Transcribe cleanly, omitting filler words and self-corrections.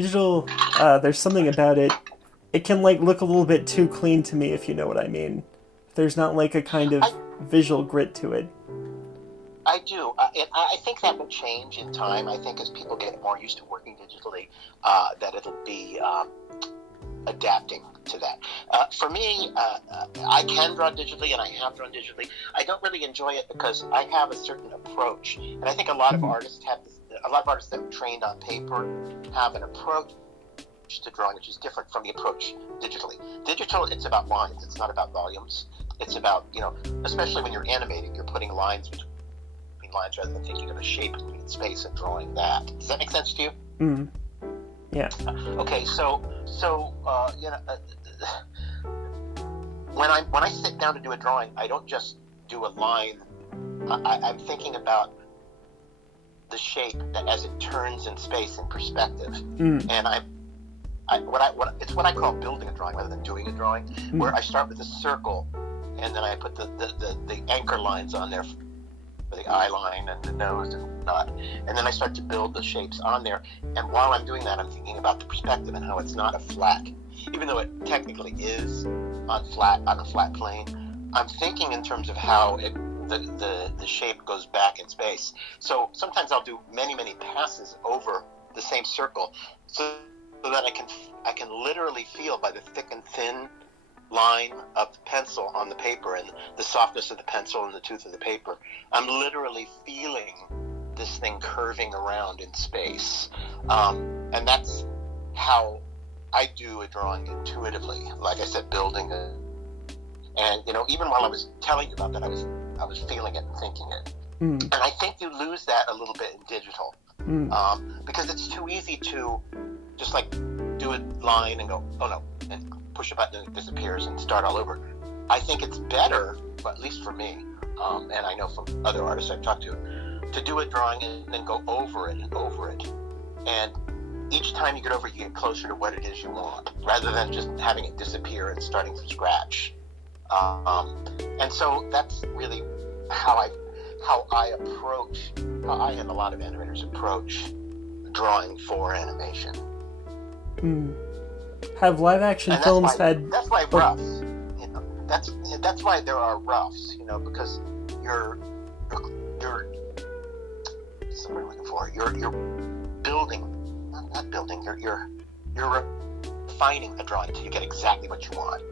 digital, there's something about it. It can like look a little bit too clean to me, if you know what I mean. There's not like a kind of visual grit to it. I do. I think that will change in time. I think as people get more used to working digitally, that it'll be adapting to that. For me, I can draw digitally, and I have drawn digitally. I don't really enjoy it because I have a certain approach, and I think a lot of artists have this. A lot of artists that are trained on paper have an approach to drawing which is different from the approach digitally. Digital, it's about lines. It's not about volumes. It's about, especially when you're animating, you're putting lines between lines rather than thinking of a shape in space and drawing that. Does that make sense to you? Mm. Yeah. Okay, so when I sit down to do a drawing, I don't just do a line. I'm thinking about the shape that as it turns in space and perspective, and it's what I call building a drawing rather than doing a drawing, where I start with a circle, and then I put the anchor lines on there for the eye line and the nose and whatnot, and then I start to build the shapes on there. And while I'm doing that, I'm thinking about the perspective and how it's not a flat, even though it technically is on a flat plane. I'm thinking in terms of how the shape goes back in space. So sometimes I'll do many passes over the same circle, so that I can literally feel by the thick and thin line of the pencil on the paper and the softness of the pencil and the tooth of the paper. I'm literally feeling this thing curving around in space, and that's how I do a drawing intuitively. Like I said, building it, and even while I was telling you about that, I was feeling it and thinking it. And I think you lose that a little bit in digital, because it's too easy to just like do a line and go, oh no, and push a button and it disappears and start all over. I think it's better, at least for me, and I know from other artists I've talked to do a drawing and then go over it and over it. And each time you get over it, you get closer to what it is you want, rather than just having it disappear and starting from scratch. And so that's really how I and a lot of animators approach drawing for animation. Have live action films had? That's why roughs. That's why there are roughs. Because you're what's the word I'm looking for? You're building, not building. You're refining a drawing until you get exactly what you want.